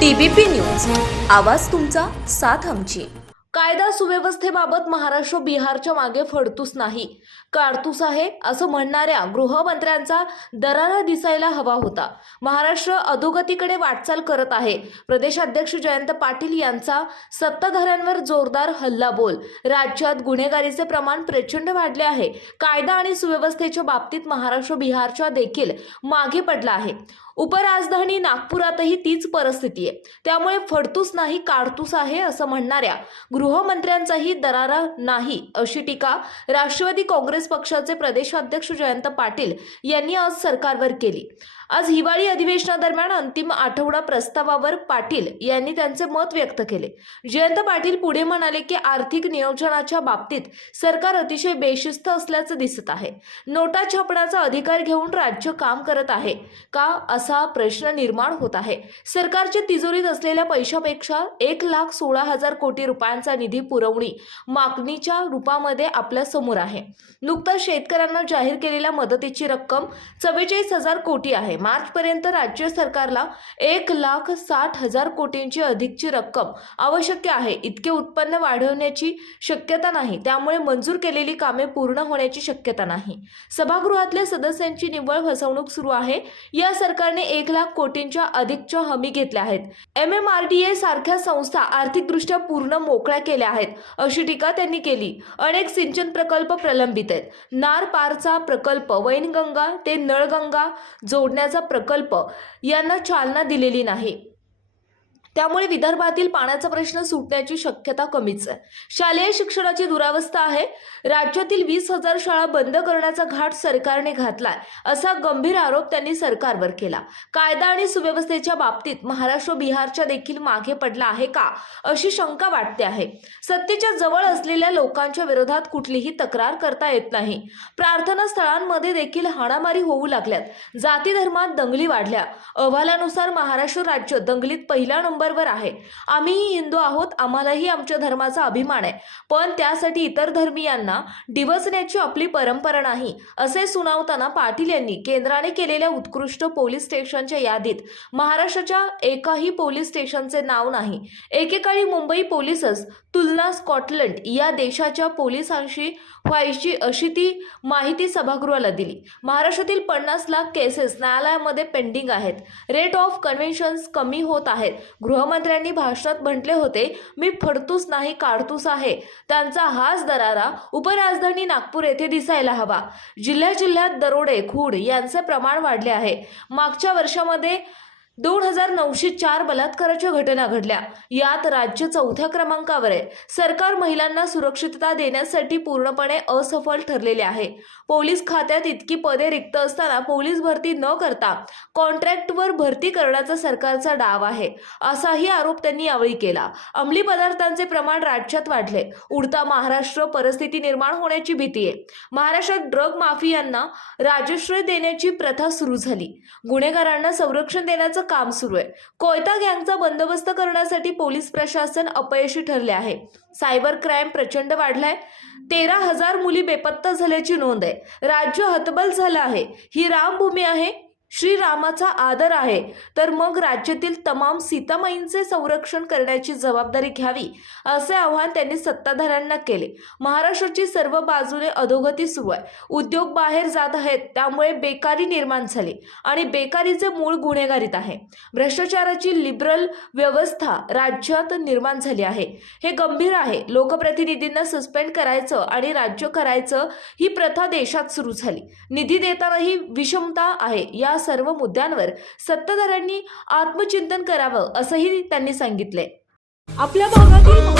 TBP news. आवाज तुमचा साथ आमची. कायदा सुव्यवस्थेबाबत महाराष्ट्र बिहारच्या मागे फडतूस नाही. काडतूस आहे असं म्हणणाऱ्या गृहमंत्र्यांचा दरारा दिसायला हवा होता. महाराष्ट्र अधोगतीकडे वाटचाल करत आहे. प्रदेशाध्यक्ष जयंत पाटील यांचा सत्ताधाऱ्यांवर जोरदार हल्लाबोल. राज्यात गुन्हेगारीचे प्रमाण प्रचंड वाढले आहे. कायदा आणि सुव्यवस्थेच्या बाबतीत महाराष्ट्र बिहारच्या देखील मागे पडला आहे. उपराजधानी नागपुरातही तीच परिस्थिती आहे. त्यामुळे फडतूस नाही काढतूस आहे असं म्हणणाऱ्या गृहमंत्र्यांचाही दरारा नाही अशी टीका राष्ट्रवादी काँग्रेस पक्षाचे प्रदेशाध्यक्ष जयंत पाटील यांनी आज सरकारवर केली. आज हिवाळी अधिवेशनादरम्यान अंतिम आठवडा प्रस्तावावर पाटील यांनी त्यांचे मत व्यक्त केले. जयंत पाटील पुढे म्हणाले की आर्थिक नियोजनाच्या बाबतीत सरकार अतिशय बेशिस्त असल्याचं दिसत आहे. नोटा छापण्याचा अधिकार घेऊन राज्य काम करत आहे का असा प्रश्न निर्माण होत आहे. सरकारच्या तिजोरीत असलेल्या पैशापेक्षा एक लाख सोळा हजार कोटी रुपयांचा निधी पुरवणी मागणीच्या रूपामध्ये आपल्यासमोर आहे. नुकताच शेतकऱ्यांना जाहीर केलेल्या मदतीची रक्कम चव्वेचाळीस हजार कोटी आहे. मार्चपर्यंत राज्य सरकारला एक लाख साठ हजार कोटींची अधिकची रक्कम आवश्यक आहे. इतके उत्पन्न वाढवण्याची शक्यता नाही. त्यामुळे मंजूर केलेली कामे पूर्ण होण्याची शक्यता नाही. सभागृहातल्या सदस्यांची निव्वळ फसवणूक सुरू आहे. या सरकार सरकारने एक लाख कोटींच्या अधिकच्या हमी घेतल्या आहेत. M M R D A सारख्या संस्था आर्थिकदृष्ट्या पूर्ण मोकळ्या केल्या आहेत अशी टीका त्यांनी केली. अनेक सिंचन प्रकल्प प्रलंबित आहेत. नार पारचा प्रकल्प वैनगंगा ते नळगंगा जोडण्याचा प्रकल्प यांना चालना दिलेली नाही. त्यामुळे विदर्भातील पाण्याचा प्रश्न सुटण्याची शक्यता कमीच आहे. शालेय शिक्षणाची दुरावस्था आहे. राज्यातील वीस हजार शाळा बंद करण्याचा घाट सरकारने घातलाय असा गंभीर आरोप त्यांनी सरकारवर केला. कायदा आणि सुव्यवस्थेच्या बाबतीत महाराष्ट्र बिहारच्या देखील मागे पडला आहे का अशी शंका वाटते आहे. सत्तेच्या जवळ असलेल्या लोकांच्या विरोधात कुठलीही तक्रार करता येत नाही. प्रार्थना स्थळांमध्ये देखील हाणामारी होऊ लागल्यात. जाती धर्मात दंगली वाढल्या. अहवालानुसार महाराष्ट्र राज्य दंगलीत पहिल्या नंबरवर आहे. आम्हीही हिंदू आहोत आम्हालाही आमच्या धर्माचा अभिमान आहे. पण त्यासाठी इतर धर्मीयांना डिवसण्याची आपली परंपरा नाही असे सुनावताना पाटील यांनी केंद्राने केलेल्या उत्कृष्ट पोलीस स्टेशनच्या यादीत महाराष्ट्राच्या एकाही पोलीस स्टेशनचे नाव नाही. एकेकाळी मुंबई पोलीसच तुलना स्कॉटलंड या देशाच्या पोलिसांशी व्हायची अशी ती माहिती सभागृहाला दिली. महाराष्ट्रातील पन्नास लाख केसेस न्यायालयामध्ये पेंडिंग आहेत. रेट ऑफ कन्व्हेन्शन्स कमी होत आहेत. गृहमंत्र्यांनी भाषणात म्हटले होते मी फडतूस नाही काढतूस आहे. त्यांचा हाच दरारा उपराजधानी नागपूर येथे दिसायला हवा. जिल्ह्या जिल्ह्यात दरोडे खूड यांचे प्रमाण वाढले आहे. मागच्या वर्षामध्ये दोन हजार नऊशे चार बलात्काराच्या घटना घडल्या. यात राज्य चौथ्या क्रमांकावर आहे. सरकार महिलांना सुरक्षितता देण्यासाठी पूर्णपणे असफल ठरलेले आहे. पोलीस खात्यात इतकी पदे रिक्त असताना पोलीस भरती न करता कॉन्ट्रॅक्टवर भरती करण्याचा सरकारचा डाव आहे. असाही आरोप त्यांनी यावेळी केला. अंमली पदार्थांचे प्रमाण राज्यात वाढले. उडता महाराष्ट्र परिस्थिती निर्माण होण्याची भीती आहे. महाराष्ट्रात ड्रग माफियांना राजश्रय देण्याची प्रथा सुरू झाली. गुन्हेगारांना संरक्षण देण्याचं काम सुरू आहे. कोयता गँगचा बंदोबस्त करण्यासाठी पोलीस प्रशासन अपयशी ठरले आहे. सायबर क्राईम प्रचंड वाढलाय. तेरा हजार मुली बेपत्ता झाल्याची नोंद आहे. राज्य हतबल झालं आहे. ही रामभूमी आहे. श्रीरामाचा आदर आहे. तर मग राज्यातील तमाम सीतामाईंचे संरक्षण करण्याची जबाबदारी घ्यावी असे आवाहन त्यांनी सत्ताधाऱ्यांना केले. महाराष्ट्राची सर्व बाजूने अधोगती सुरू आहे. उद्योग बाहेर जात आहेत त्यामुळे बेकारी निर्माण झाली आणि बेकारीचे मूळ गुन्हेगारीत आहे. भ्रष्टाचाराची लिबरल व्यवस्था राज्यात निर्माण झाली आहे. हे गंभीर आहे. लोकप्रतिनिधींना सस्पेंड करायचं आणि राज्य करायचं ही प्रथा देशात सुरू झाली. निधी देतानाही विषमता आहे या सर्व मुद्द्यांवर सत्ताधाऱ्यांनी आत्मचिंतन करावं असंही त्यांनी सांगितले आपल्या भागातील